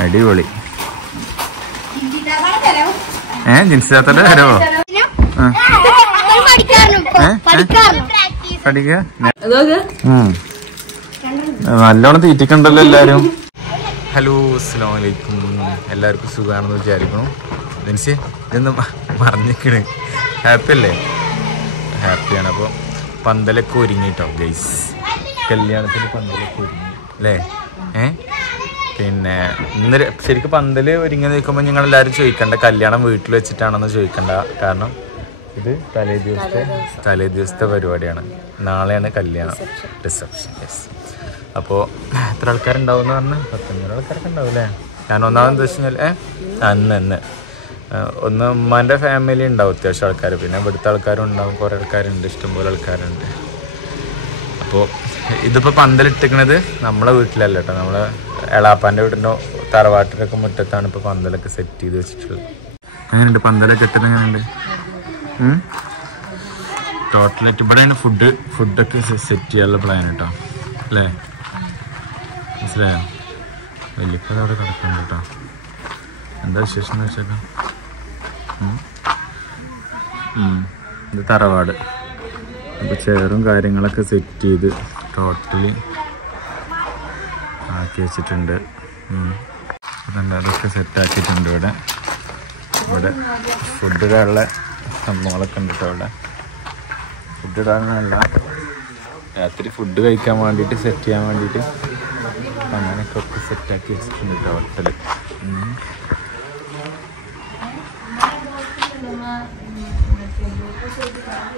അടിപൊളി. ജിൻസിതാത്തയുടെ തരവോ? പഠിക്ക നല്ലോണം തീറ്റിക്കണ്ടല്ലോ എല്ലാരും. ഹലോ, അസ്സലാമു അലൈക്കും. എല്ലാവർക്കും സുഖമാണെന്ന് വിചാരിക്കണം. ജിൻസി ഇതൊന്നും മറന്നിക്കണ്. ഹാപ്പി അല്ലേ? ഹാപ്പിയാണ്. അപ്പോൾ പന്തലൊക്കെ ഒരുങ്ങിട്ടോ ഗൈസ്. കല്യാണത്തിന് പന്തലൊക്കെ ഒരുങ്ങി അല്ലേ? പിന്നെ ഇന്ന് ശരിക്കും പന്തല് ഒരുങ്ങി നിൽക്കുമ്പോൾ നിങ്ങളെല്ലാവരും ചോദിക്കണ്ട കല്യാണം വീട്ടിൽ വെച്ചിട്ടാണെന്ന് ചോദിക്കണ്ട. കാരണം ഇത് തലേ ദിവസത്തെ പരിപാടിയാണ്. നാളെയാണ് കല്യാണം, റിസപ്ഷൻ. യെസ്. അപ്പോൾ എത്ര ആൾക്കാരുണ്ടാവും എന്ന് പറഞ്ഞാൽ 100 ആൾക്കാരൊക്കെ ഉണ്ടാവും അല്ലേ? കാരണം ഒന്നാമതെന്ന് വെച്ച് കഴിഞ്ഞാൽ അന്ന് ഒന്ന് ഉമ്മാൻ്റെ ഫാമിലി ഉണ്ടാവും അത്യാവശ്യം ആൾക്കാർ, പിന്നെ ഇവിടുത്തെ ആൾക്കാരും ഉണ്ടാവും, കുറേ ആൾക്കാരുണ്ട്, ഇഷ്ടംപോലെ ആൾക്കാരുണ്ട്. അപ്പോൾ ഇതിപ്പോൾ പന്തലിട്ടിക്കണത് നമ്മളെ വീട്ടിലല്ല കേട്ടോ, നമ്മളെ എളാപ്പാൻ്റെ വീടിൻ്റെ തറവാട്ടിലൊക്കെ മുറ്റത്താണ് ഇപ്പോൾ പന്തലൊക്കെ സെറ്റ് ചെയ്ത് വെച്ചിട്ടുള്ളത്. അങ്ങനെയുണ്ട് പന്തലൊക്കെ ഇട്ടത്. എങ്ങനെയുണ്ട് ടോട്ടലായിട്ട്? ഇവിടെയാണ് ഫുഡൊക്കെ സെറ്റ് ചെയ്യാനുള്ള പ്ലാൻ കേട്ടോ അല്ലേ? മനസ്സിലായോ? വലിയപ്പോൾ അവിടെ കിടക്കുന്നുണ്ട് കേട്ടോ. എന്താ വിശേഷം എന്ന് വെച്ചാൽ ഇത് തറവാട്. അപ്പോൾ ചെയറും കാര്യങ്ങളൊക്കെ സെറ്റ് ചെയ്ത് ടോട്ടലി ആക്കി വെച്ചിട്ടുണ്ട്. അതുകൊണ്ട് അതൊക്കെ സെറ്റാക്കിയിട്ടുണ്ട്. ഇവിടെ ഫുഡ് ഇടാനുള്ള സംഭവങ്ങളൊക്കെ ഉണ്ട് കേട്ടോ. ഇവിടെ ഫുഡ് ഇടാനല്ല, രാത്രി ഫുഡ് കഴിക്കാൻ വേണ്ടിയിട്ട് സെറ്റ് ചെയ്യാൻ വേണ്ടിയിട്ട് അങ്ങനെയൊക്കെ ഒക്കെ സെറ്റാക്കി വെച്ചിട്ടുണ്ട് ടോട്ടല്.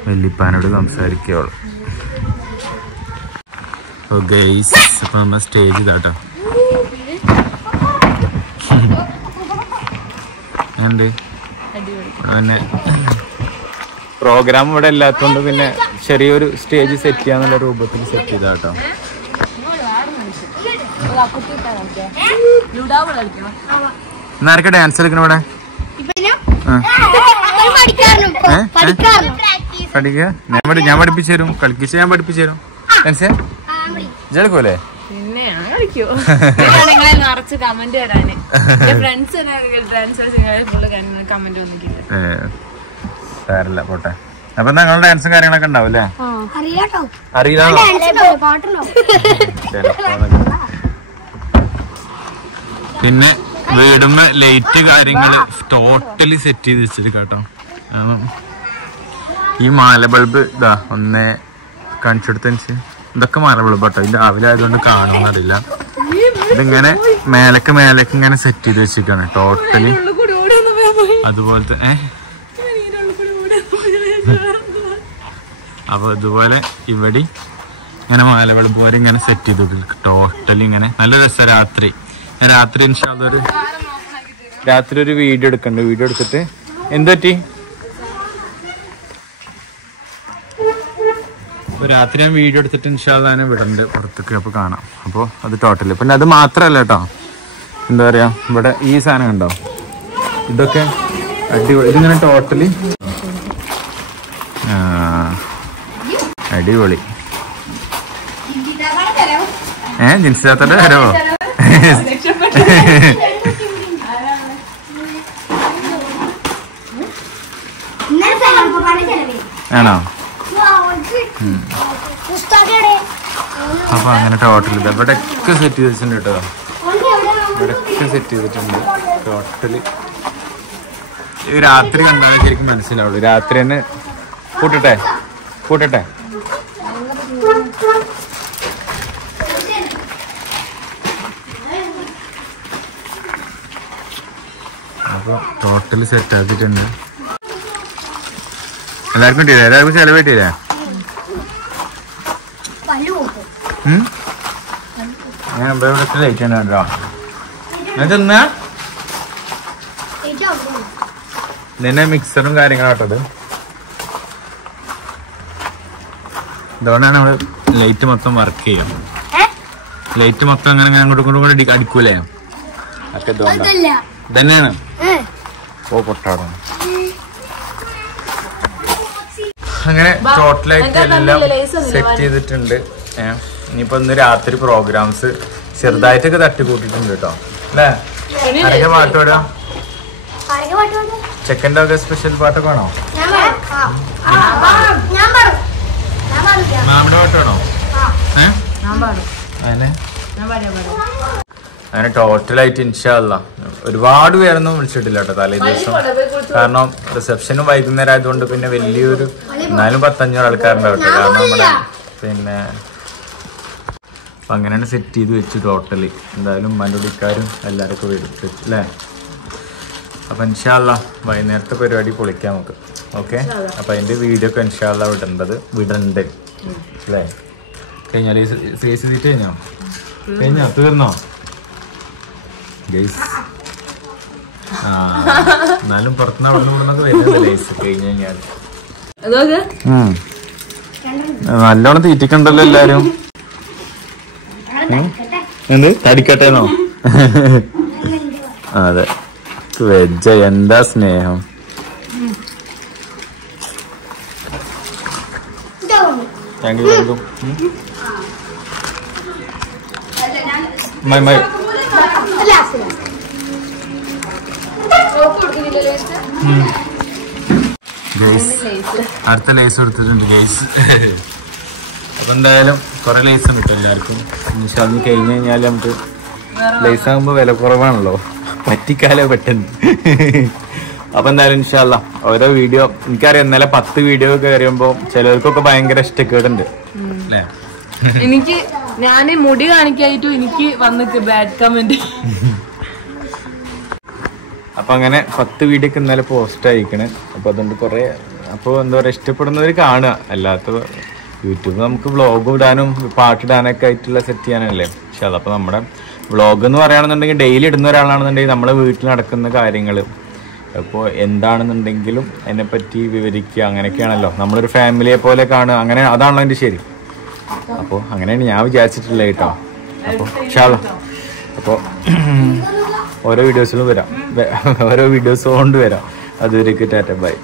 വല്യപ്പാനോട് സംസാരിക്കോളൂ. ഓ ഗൈസ്, അപ്പോൾ നമ്മൾ സ്റ്റേജ് ഇതാട്ടോ. ഉണ്ട് പിന്നെ പ്രോഗ്രാം ഇവിടെ ഇല്ലാത്തതുകൊണ്ട് പിന്നെ ചെറിയൊരു സ്റ്റേജ് സെറ്റ് ചെയ്യാന്നുള്ള രൂപത്തിൽ സെറ്റ് ചെയ്താട്ടോ. ഇന്നാരൊക്കെ ഡാൻസ് കളിക്കണം ഇവിടെ? പഠിക്കുക? ഞാൻ പഠിപ്പിച്ചു തരും. കളിക്കിച്ച് ഞാൻ പഠിപ്പിച്ചു തരും. ഡാൻസ് കളിക്കൂലേ? സാരല്ല, പോട്ടെ. അപ്പൊ നിങ്ങളുടെ ഡാൻസും കാര്യങ്ങളൊക്കെ ഉണ്ടാവും അല്ലേ? അറിയാലോ. പിന്നെ വീടുമ്പോ ലൈറ്റ് കാര്യങ്ങള് ടോട്ടലി സെറ്റ് ചെയ്ത് വെച്ചത് കേട്ടോ. ഈ മാല ബൾബ് ഇതാ ഒന്നേ കാണിച്ചെടുത്തനുസരിച്ച് ഇതൊക്കെ മാല ബൾബ് കേട്ടോ. ഇത് രാവിലെ ആയതുകൊണ്ട് കാണുന്നറിയില്ല. ഇതിങ്ങനെ മേലക്ക് ഇങ്ങനെ സെറ്റ് ചെയ്ത് വെച്ചിരിക്കാണ് ടോട്ടലി. അതുപോലത്തെ അപ്പൊ ഇതുപോലെ ഇവിടെ ഇങ്ങനെ മാല ബൾബ് പോലെ ഇങ്ങനെ സെറ്റ് ചെയ്ത് ടോട്ടലി ഇങ്ങനെ നല്ല രസം. രാത്രി രാത്രി ഒരു വീഡിയോ എടുക്കണ്ട്. വീഡിയോ എടുത്തിട്ട് എന്തുപറ്റി അപ്പോൾ രാത്രി ഞാൻ വീഡിയോ എടുത്തിട്ട് ഇൻഷാല്ലാനെ വിടണ്ട് പുറത്തേക്ക്. അപ്പോൾ കാണാം. അപ്പോൾ അത് ടോട്ടല്. പിന്നെ അത് മാത്രമല്ല കേട്ടോ, എന്താ പറയാ, ഇവിടെ ഈ സാധനം ഉണ്ടോ, ഇതൊക്കെ അടിപൊളി. ഇതിങ്ങനെ ടോട്ടലി അടിപൊളി. ജിൻസിതാത്തയുടെ തരവോ? ആണോ? അപ്പൊ അങ്ങനെ ടോട്ടൽ ഇവിടെയൊക്കെ സെറ്റ് ചെയ്ത് വെച്ചിട്ടുണ്ട് കേട്ടോ. ഇവിടെയൊക്കെ സെറ്റ് ചെയ്തിട്ടുണ്ട് ടോട്ടല്. രാത്രി കണ്ടാൽ ശരിക്കും മനസ്സിലാവുള്ളൂ. രാത്രി തന്നെ കൂട്ടട്ടെ. അപ്പൊ ടോട്ടല് സെറ്റ് ആക്കിയിട്ടുണ്ട്. എല്ലാവർക്കും കിട്ടിയില്ലേ? എല്ലാവർക്കും ചെലവ് കിട്ടിയില്ലേ? ഞാൻ ഇവിടെ ലൈറ്റ് ഉണ്ട് കേട്ടോ. ഞാൻ ചെന്നാ നിന്നെ മിക്സറും കാര്യങ്ങളാട്ടത്. ഇതുകൊണ്ടാണ് നമ്മള് ലൈറ്റ് മൊത്തം വർക്ക് ചെയ്യാം. ലൈറ്റ് മൊത്തം അങ്ങനെ അങ്ങോട്ടും അടിക്കൂലേ? ഒക്കെ ഇതന്നെയാണ്. ഓ പൊട്ടാടോ. അങ്ങനെ ടോട്ടലായിട്ട് എല്ലാം സെറ്റ് ചെയ്തിട്ടുണ്ട്. ഇനിയിപ്പോ ഇന്ന് രാത്രി പ്രോഗ്രാംസ് ചെറുതായിട്ടൊക്കെ തട്ടിക്കൂട്ടിട്ടുണ്ട് കേട്ടോ അല്ലേ? ആരൊക്കെ പാട്ട് പാടാ? ചെക്കൻ്റെ ഒക്കെ സ്പെഷ്യൽ പാട്ടൊക്കെ വേണോ? മാമിന്റെ പാട്ട് വേണോ? അങ്ങനെ ടോട്ടലായിട്ട് ഇൻഷാ അല്ലാ ഒരുപാട് പേരൊന്നും വിളിച്ചിട്ടില്ല കേട്ടോ തലേ ദിവസം. കാരണം റിസപ്ഷനും വൈകുന്നേരം ആയതുകൊണ്ട് പിന്നെ വലിയൊരു എന്നാലും 500 ആൾക്കാരുണ്ടാവും കേട്ടോ. കാരണം നമ്മുടെ പിന്നെ അപ്പം അങ്ങനെയാണ് സെറ്റ് ചെയ്ത് വെച്ചു ടോട്ടലി. എന്തായാലും മനുടിക്കാരും എല്ലാവർക്കും വരും അല്ലേ? അപ്പം ഇൻഷാ അല്ലാ വൈകുന്നേരത്തെ പരിപാടി പൊളിക്കാം നമുക്ക്. ഓക്കെ, അപ്പം അതിൻ്റെ വീഡിയോ ഒക്കെ ഇൻഷാ അല്ലാ വിടണ്ട് അല്ലേ? കഴിഞ്ഞാൽ സീറ്റ് കഴിഞ്ഞോ തീർന്നോ ഗൈസ്? എന്നാലും പുറത്തുനിന്ന് അവിടെ നിന്നൊക്കെ വരുന്നത് ലൈസ് കഴിഞ്ഞ് കഴിഞ്ഞാൽ നല്ലോണം തീറ്റിക്കണ്ടല്ലോ എല്ലാരും. എന്ത് തടിക്കട്ടേന്നോ? അതെ വെജ എന്താ സ്നേഹം. താങ്ക് യു മൈ മൈ അടുത്ത ലേസ് എടുത്തിട്ടുണ്ട് ഗൈസ്. അപ്പൊ എന്തായാലും കുറെ ലേസ് കിട്ടും എല്ലാവർക്കും. അത് കഴിഞ്ഞ് കഴിഞ്ഞാൽ നമുക്ക് ലേസ് ആകുമ്പോ വില കുറവാണല്ലോ, പറ്റിക്കാലോ പെട്ടെന്ന്. അപ്പൊ എന്തായാലും ഇൻഷാ അല്ലാ ഓരോ വീഡിയോ എനിക്കറിയാം. ഇന്നലെ 10 വീഡിയോ കയറിയുമ്പോ ചിലർക്കൊക്കെ ഭയങ്കര ഇഷ്ടക്കേടുണ്ട് അല്ലേ? എനിക്ക് ഞാൻ മുടി കാണിക്കായിട്ടും എനിക്ക് വന്നിട്ട് ബാഡ് കമന്റ്. അപ്പൊ അങ്ങനെ 10 വീഡിയോ ഒക്കെ ഇന്നലെ പോസ്റ്റ് അയക്കണേ. അപ്പൊ അതുകൊണ്ട് കുറെ അപ്പോൾ എന്താ പറയുക ഇഷ്ടപ്പെടുന്നവർ കാണുക. അല്ലാത്ത യൂട്യൂബ് നമുക്ക് വ്ളോഗ് ഇടാനും പാട്ടിടാനൊക്കെ ആയിട്ടുള്ള സെറ്റ് ചെയ്യാനല്ലേ. പക്ഷെ അതപ്പോൾ നമ്മുടെ വ്ളോഗ് എന്ന് പറയുകയാണെന്നുണ്ടെങ്കിൽ ഡെയിലി ഇടുന്ന ഒരാളാണെന്നുണ്ടെങ്കിൽ നമ്മുടെ വീട്ടിൽ നടക്കുന്ന കാര്യങ്ങൾ അപ്പോൾ എന്താണെന്നുണ്ടെങ്കിലും അതിനെപ്പറ്റി വിവരിക്കുക, അങ്ങനെയൊക്കെയാണല്ലോ. നമ്മളൊരു ഫാമിലിയെ പോലെ കാണുക, അങ്ങനെ അതാണല്ലോ എൻ്റെ ശരി. അപ്പോൾ അങ്ങനെയാണ് ഞാൻ വിചാരിച്ചിട്ടുള്ളത് കേട്ടോ. അപ്പോൾ ഇൻഷാല്ലാ അപ്പോൾ ഓരോ വീഡിയോസിലും വരാം, ഓരോ വീഡിയോസ് കൊണ്ട് വരാം. അതുവരേക്ക് ടാറ്റ ബൈ.